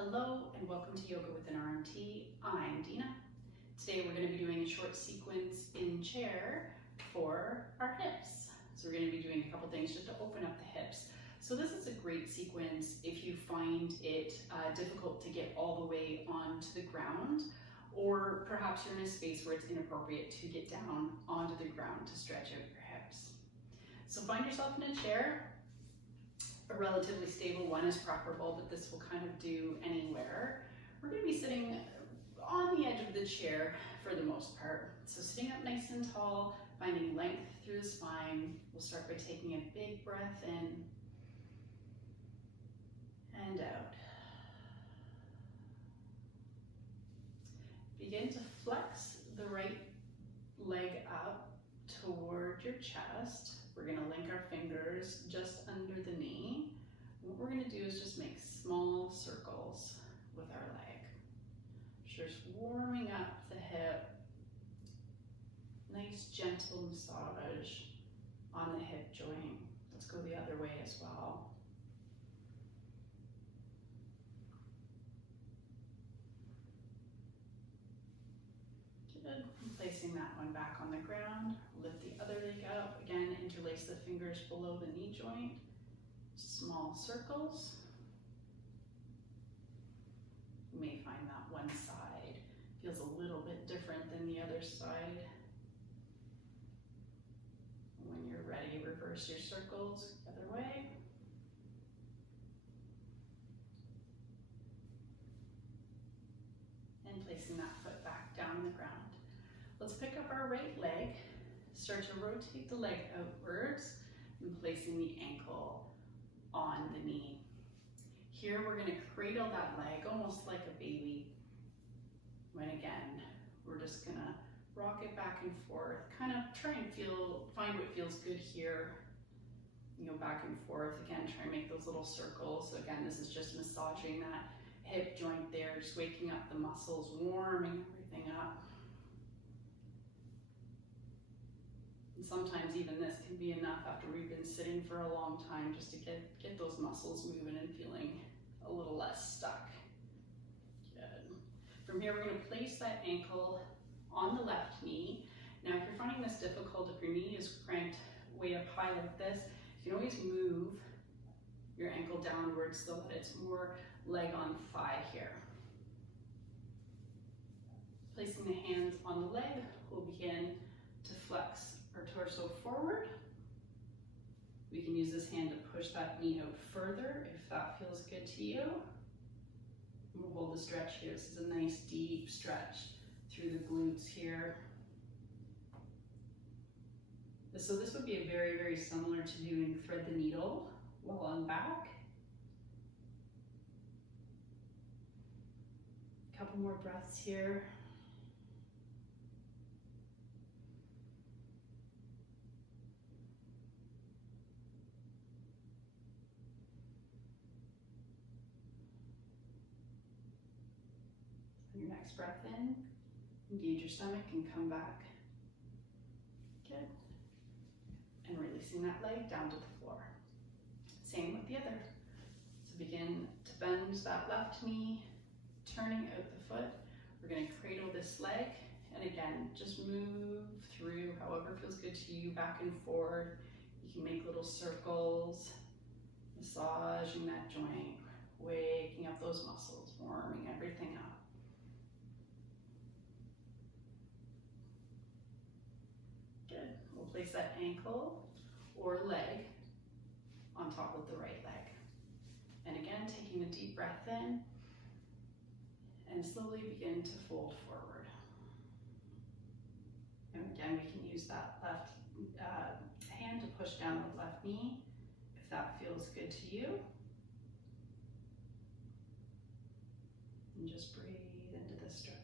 Hello and welcome to Yoga with an RMT. I'm Dina. Today we're going to be doing a short sequence in chair for our hips. So we're going to be doing a couple things just to open up the hips. So this is a great sequence if you find it difficult to get all the way onto the ground, or perhaps you're in a space where it's inappropriate to get down onto the ground to stretch out your hips. So find yourself in a chair. A relatively stable one is preferable, but this will kind of do anywhere. We're going to be sitting on the edge of the chair for the most part. So sitting up nice and tall, finding length through the spine. We'll start by taking a big breath in and out. Begin to flex the right leg up toward your chest. We're going to link our fingers just under the knee. What we're going to do is just make small circles with our leg. Just warming up the hip. Nice gentle massage on the hip joint. Let's go the other way as well. Good. Placing that one back on the ground. Lift the other leg up. Again, interlace the fingers below the knee joint. Small circles. You may find that one side feels a little bit different than the other side. When you're ready, reverse your circles the other way. And placing that foot back down on the ground. Let's pick up our right leg, start to rotate the leg outwards and placing the ankle on the knee. Here we're going to cradle that leg almost like a baby. When again, we're just going to rock it back and forth, kind of try and find what feels good here. You know, back and forth. Again, try and make those little circles. So again, this is just massaging that hip joint there, just waking up the muscles, warming everything up. And sometimes even this can be enough after we've been sitting for a long time just to get those muscles moving and feeling a little less stuck. Good. From here, we're going to place that ankle on the left knee. Now, if you're finding this difficult, if your knee is cranked way up high like this, you can always move your ankle downwards so that it's more leg on thigh here. Placing the hands on the leg, we'll begin to flex our torso forward. We can use this hand to push that knee out further if that feels good to you. We'll hold the stretch here. This is a nice deep stretch through the glutes here. So this would be very, very similar to doing thread the needle while on back. A couple more breaths here. Your next breath in, engage your stomach and come back. Good. And releasing that leg down to the floor. Same with the other. So begin to bend that left knee, turning out the foot. We're going to cradle this leg, and again, just move through however feels good to you, back and forth. You can make little circles, massaging that joint, waking up those muscles, warming everything up. Good. We'll place that ankle or leg on top of the right leg. And again, taking a deep breath in and slowly begin to fold forward. And again, we can use that left hand to push down the left knee if that feels good to you. And just breathe into the stretch.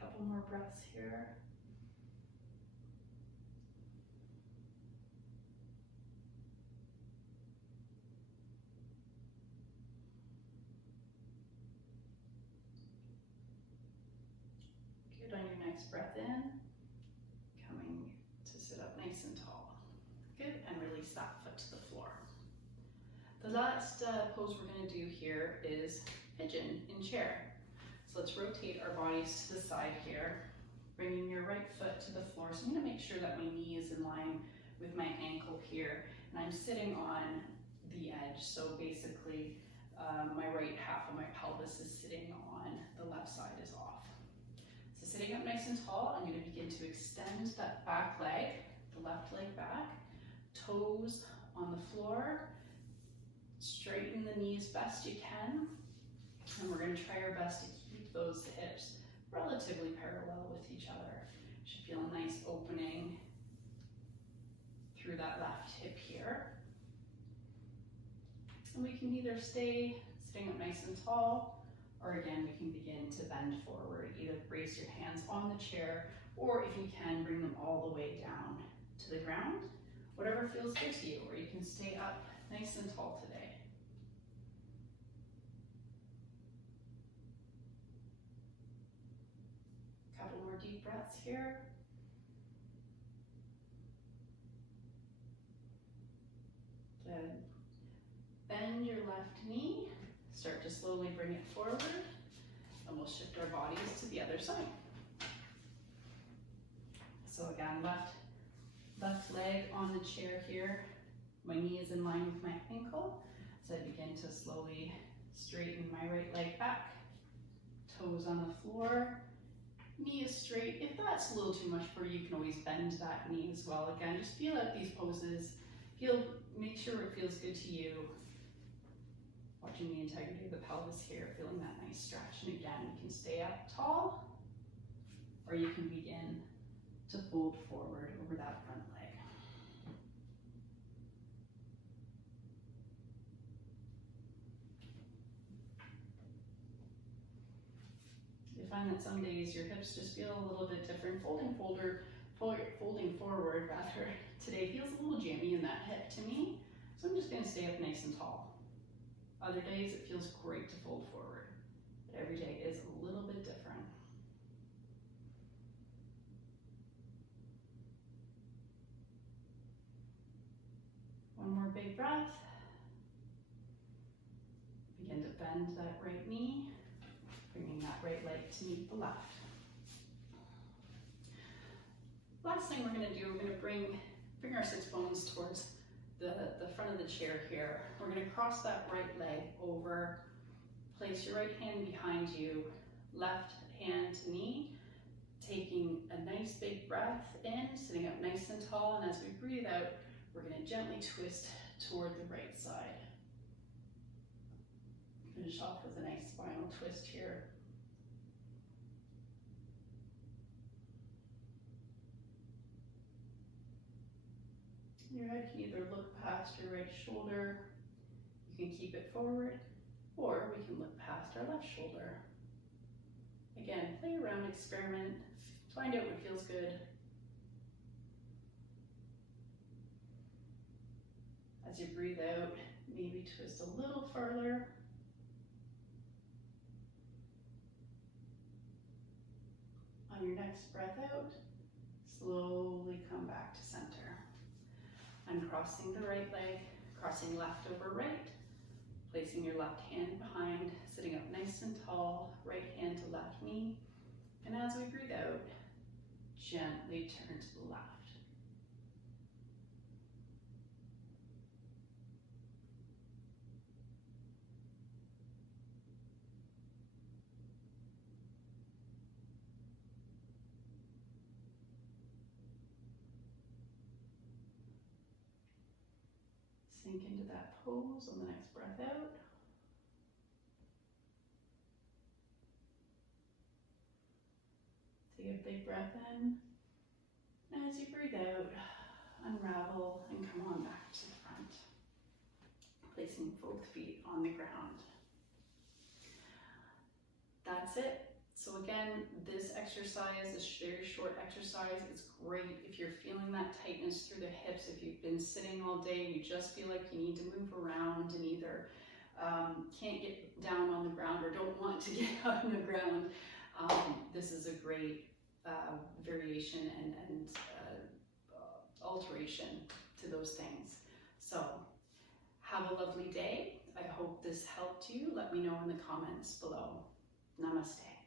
Couple more breaths here. Good. On your next next breath in, coming to sit up nice and tall. Good, and release that foot to the floor. The last pose we're going to do here is pigeon in chair. So let's rotate our bodies to the side here, bringing your right foot to the floor. So I'm going to make sure that my knee is in line with my ankle here, and I'm sitting on the edge. So basically, my right half of my pelvis is sitting on, the left side is off. So sitting up nice and tall, I'm going to begin to extend that back leg, the left leg back, toes on the floor, straighten the knees best you can, and we're going to try our best to keep those hips relatively parallel with each other. Should feel a nice opening through that left hip here. And we can either stay sitting up nice and tall, or again, we can begin to bend forward. Either brace your hands on the chair, or if you can, bring them all the way down to the ground. Whatever feels good to you, or you can stay up nice and tall today. Couple more deep breaths here. Good. Bend your left knee, start to slowly bring it forward, and we'll shift our bodies to the other side. So again, left leg on the chair here. My knee is in line with my ankle, so I begin to slowly straighten my right leg back, toes on the floor, knee is straight. If that's a little too much for you, you can always bend that knee as well. Again, just feel out these poses, make sure it feels good to you. Watching the integrity of the pelvis here, feeling that nice stretch. And again, you can stay up tall, or you can begin to fold forward over that front leg. You find that some days your hips just feel a little bit different. Folding forward rather, today feels a little jammy in that hip to me. So I'm just going to stay up nice and tall. Other days it feels great to fold forward, but every day is a little bit different. One more big breath. Begin to bend that right knee, bringing that right leg to meet the left. Last thing we're going to do, we're going to bring our sits bones towards the front of the chair here. We're going to cross that right leg over, place your right hand behind you, left hand to knee, taking a nice big breath in, sitting up nice and tall, and as we breathe out, we're going to gently twist toward the right side. Finish off with a nice spinal twist here. Your head can either look past your right shoulder, you can keep it forward, or we can look past our left shoulder. Again, play around, experiment, find out what feels good. As you breathe out, maybe twist a little further. On your next breath out, slowly come back to center. Uncrossing the right leg, crossing left over right, placing your left hand behind, sitting up nice and tall, right hand to left knee. And as we breathe out, gently turn to the left. Sink into that pose on the next breath out. Take a big breath in. And as you breathe out, unravel and come on back to the front. Placing both feet on the ground. That's it. So again, this exercise, this very short exercise, is great if you're feeling that tightness through the hips, if you've been sitting all day, you just feel like you need to move around and either can't get down on the ground or don't want to get on the ground. This is a great variation and alteration to those things. So have a lovely day. I hope this helped you. Let me know in the comments below. Namaste.